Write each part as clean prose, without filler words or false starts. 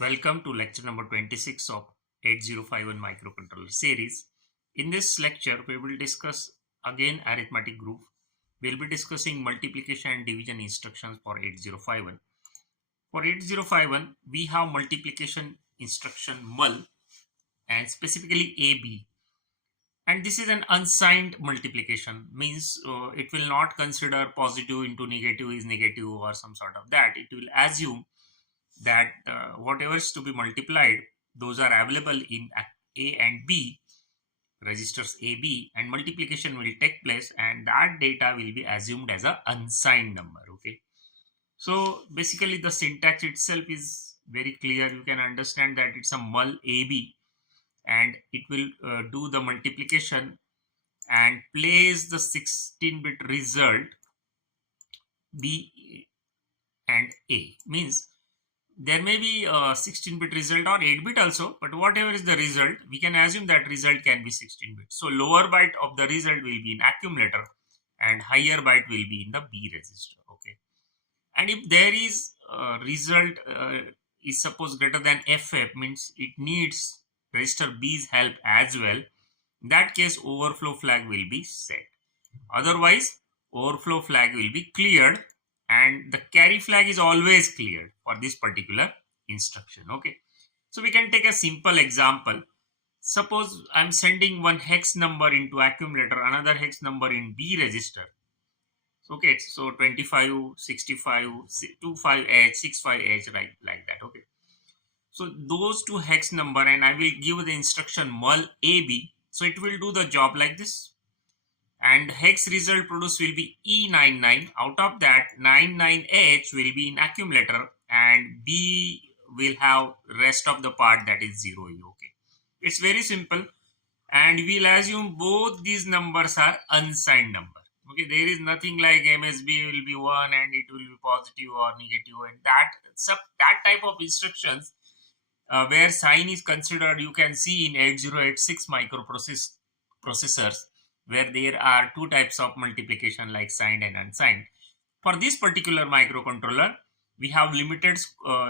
Welcome to lecture number 26 of 8051 microcontroller series. In this lecture, we will discuss again arithmetic group. We'll be discussing multiplication and division instructions for 8051. For 8051, we have multiplication instruction MUL and specifically AB. And this is an unsigned multiplication, means it will not consider positive into negative is negative or some sort of that. It will assume that whatever is to be multiplied, those are available in A and B, registers A, B, and multiplication will take place and that data will be assumed as a unsigned number. Okay. So basically the syntax itself is very clear. You can understand that it's a MUL AB and it will do the multiplication and place the 16-bit result B and A. Means there may be a 16-bit result or 8-bit also, but whatever is the result, we can assume that result can be 16-bit. So lower byte of the result will be in accumulator and higher byte will be in the B register. Okay. And if there is a result is suppose greater than FF, means it needs register B's help as well. In that case, overflow flag will be set. Otherwise, overflow flag will be cleared and the carry flag is always cleared for this particular instruction. Okay. So we can take a simple example. Suppose I'm sending one hex number into accumulator, another hex number in B register. Okay. So 25, 65, 25H, 65H, right, like that. Okay. So those two hex number and I will give the instruction MUL AB. So it will do the job like this. And hex result produced will be E99. Out of that, 99H will be in accumulator and B will have rest of the part, that is 0E. Okay. It's very simple and we'll assume both these numbers are unsigned number. Okay. There is nothing like MSB will be 1 and it will be positive or negative, and that type of instructions where sign is considered, you can see in 8086 microprocessors, where there are two types of multiplication like signed and unsigned. For this particular microcontroller, we have limited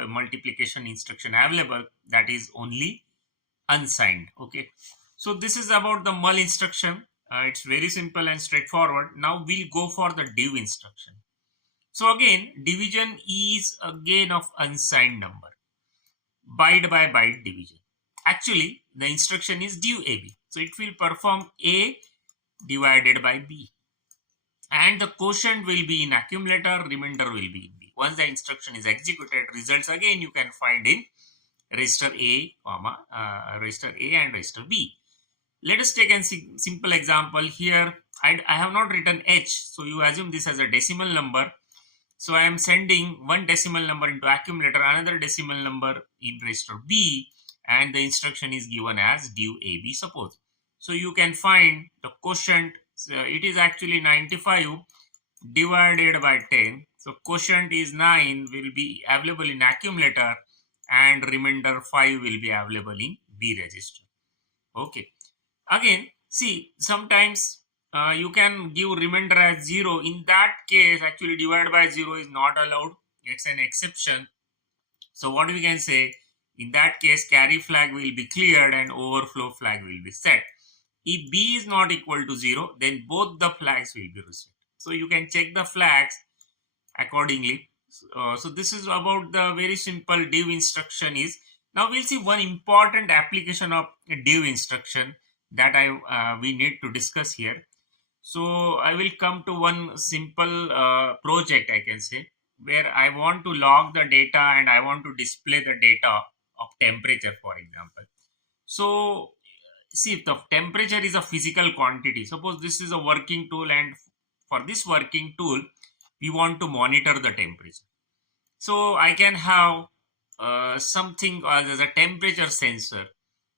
multiplication instruction available, that is only unsigned. Okay. So this is about the MUL instruction. It's very simple and straightforward. Now we'll go for the div instruction. So again, division is again of unsigned number. Byte by byte division. Actually, the instruction is div AB. So it will perform A divided by B. And the quotient will be in accumulator, remainder will be in B. Once the instruction is executed, results again you can find in register A, register A and register B. Let us take a simple example here. I have not written H, so you assume this as a decimal number. So I am sending one decimal number into accumulator, another decimal number in register B, and the instruction is given as div AB, suppose. So you can find the quotient, it is actually 95 divided by 10. So quotient is 9, will be available in accumulator and remainder 5 will be available in B register. Okay. Again, see, sometimes you can give remainder as 0. In that case, actually divide by 0 is not allowed. It's an exception. So what we can say, in that case, carry flag will be cleared and overflow flag will be set. If B is not equal to 0, then both the flags will be reset. So you can check the flags accordingly. So this is about the very simple div instruction is. Now we'll see one important application of div instruction that we need to discuss here. So I will come to one simple project, I can say, where I want to log the data and I want to display the data of temperature, for example. So see, if the temperature is a physical quantity, suppose this is a working tool and for this working tool, we want to monitor the temperature. So I can have something as a temperature sensor,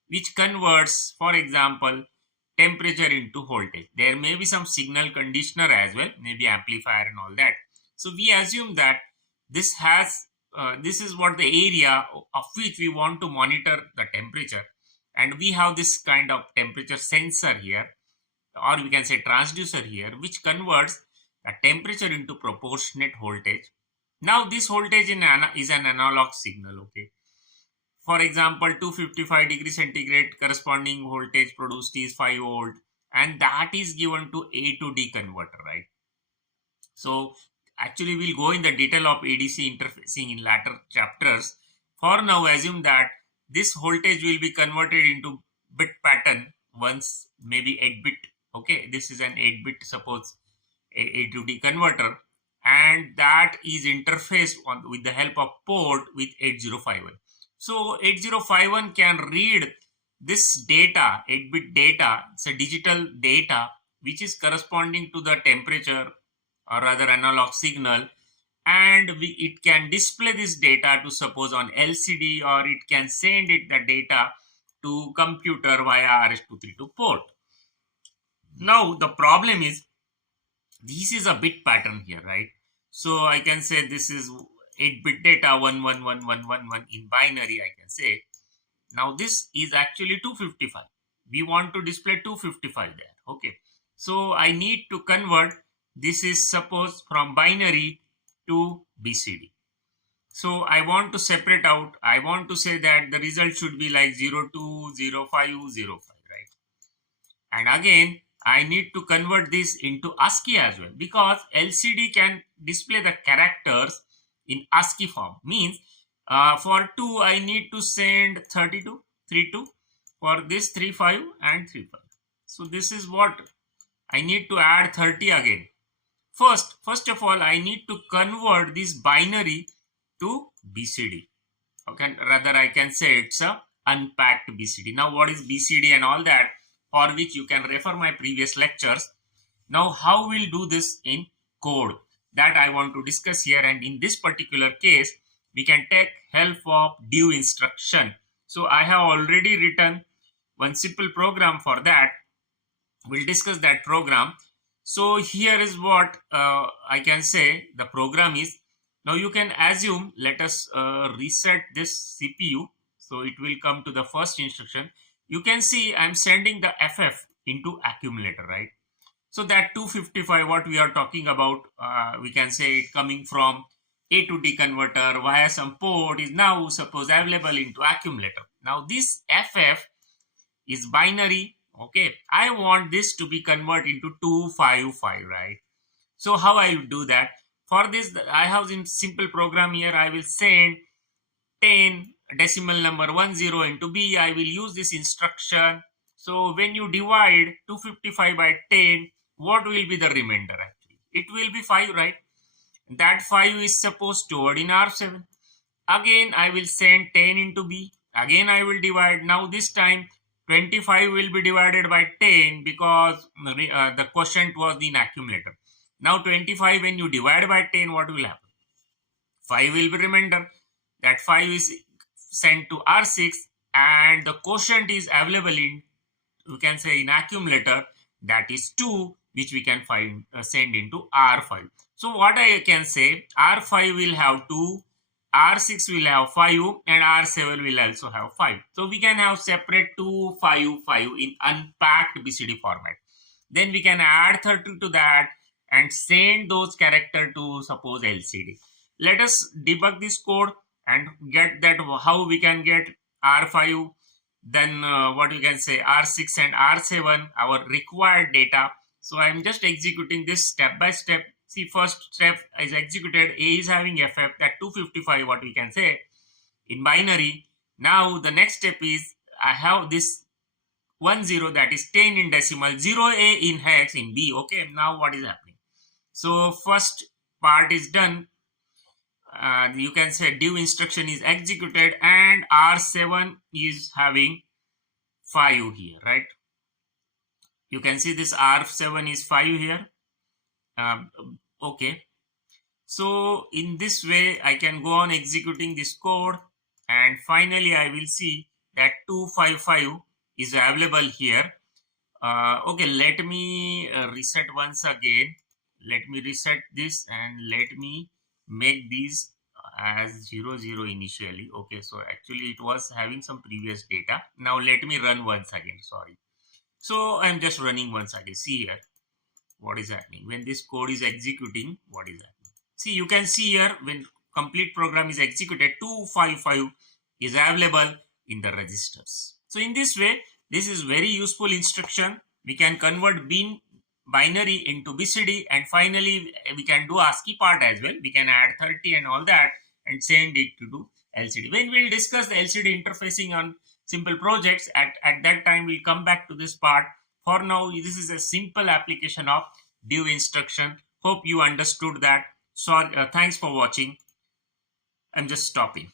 which converts, for example, temperature into voltage. There may be some signal conditioner as well, maybe amplifier and all that. So we assume that this has, this is what the area of which we want to monitor the temperature. And we have this kind of temperature sensor here, or we can say transducer here, which converts the temperature into proportionate voltage. Now this voltage is an analog signal. Okay. For example, 255 degree centigrade corresponding voltage produced is 5 volt, and that is given to A to D converter, right? So actually we'll go in the detail of ADC interfacing in later chapters. For now, assume that this voltage will be converted into bit pattern once, maybe 8 bit. Okay, this is an 8 bit, suppose A to D converter, and that is interfaced on with the help of port with 8051. So 8051 can read this data, 8 bit data, it's a digital data which is corresponding to the temperature or rather analog signal, and it can display this data to suppose on LCD, or it can send it the data to computer via RS-232 port. Now the problem is this is a bit pattern here, right? So I can say this is 8 bit data 111111 in binary, I can say. Now this is actually 255. We want to display 255 there. Okay. So I need to convert, this is suppose from binary to BCD. So I want to separate out, I want to say that the result should be like 02, 05, 05, right? And again, I need to convert this into ASCII as well, because LCD can display the characters in ASCII form. Means for 2, I need to send 32, 32. For this 35 and 35. So this is what I need to add 30 again. First of all, I need to convert this binary to BCD. Okay, rather I can say it's a unpacked BCD. Now what is BCD and all that, for which you can refer my previous lectures. Now how we'll do this in code, that I want to discuss here, and in this particular case we can take help of DIV instruction. So I have already written one simple program for that. We'll discuss that program. So here is what I can say the program is. Now you can assume, let us reset this CPU. So it will come to the first instruction. You can see I'm sending the FF into accumulator, right? So that 255 what we are talking about, we can say it coming from A to D converter via some port is now suppose available into accumulator. Now this FF is binary. Okay, I want this to be converted into 255, right? So how I will do that? For this, I have in simple program here, I will send 10 decimal number 10 into B. I will use this instruction. So when you divide 255 by 10, what will be the remainder actually? It will be 5, right? That 5 is supposed stored in R7. Again, I will send 10 into B. Again, I will divide. Now this time 25 will be divided by 10 because the quotient was in accumulator. Now 25 when you divide by 10, what will happen? 5 will be remainder. That 5 is sent to R6 and the quotient is available in, you can say in accumulator, that is 2, which we can find send into R5. So what I can say, R5 will have 2, R6 will have 5 and R7 will also have 5. So we can have separate 2, 5, 5 in unpacked BCD format. Then we can add 30 to that and send those characters to suppose LCD. Let us debug this code and get that how we can get R5, then what you can say R6 and R7, our required data. So I am just executing this step by step. See, first step is executed, A is having FF, that 255 what we can say in binary. Now the next step is I have this 10, that is 10 in decimal, 0A in hex in B. Okay, now what is happening? So first part is done. You can say DIV instruction is executed and R7 is having 5 here, right? You can see this R7 is 5 here. Okay, so in this way I can go on executing this code and finally I will see that 255 is available here. Okay, let me reset once again. Let me reset this and let me make these as 00 initially. Okay, so actually it was having some previous data. Now let me run once again, sorry. So I'm just running once again. See here what is happening when this code is executing. What is happening? See, you can see here when complete program is executed, 255 is available in the registers. So in this way, this is very useful instruction. We can convert binary into BCD, and finally we can do ASCII part as well. We can add 30 and all that and send it to do LCD. When we'll discuss the LCD interfacing on simple projects, at that time we'll come back to this part. For now, this is a simple application of DIV instruction. Hope you understood that. So thanks for watching. I'm just stopping.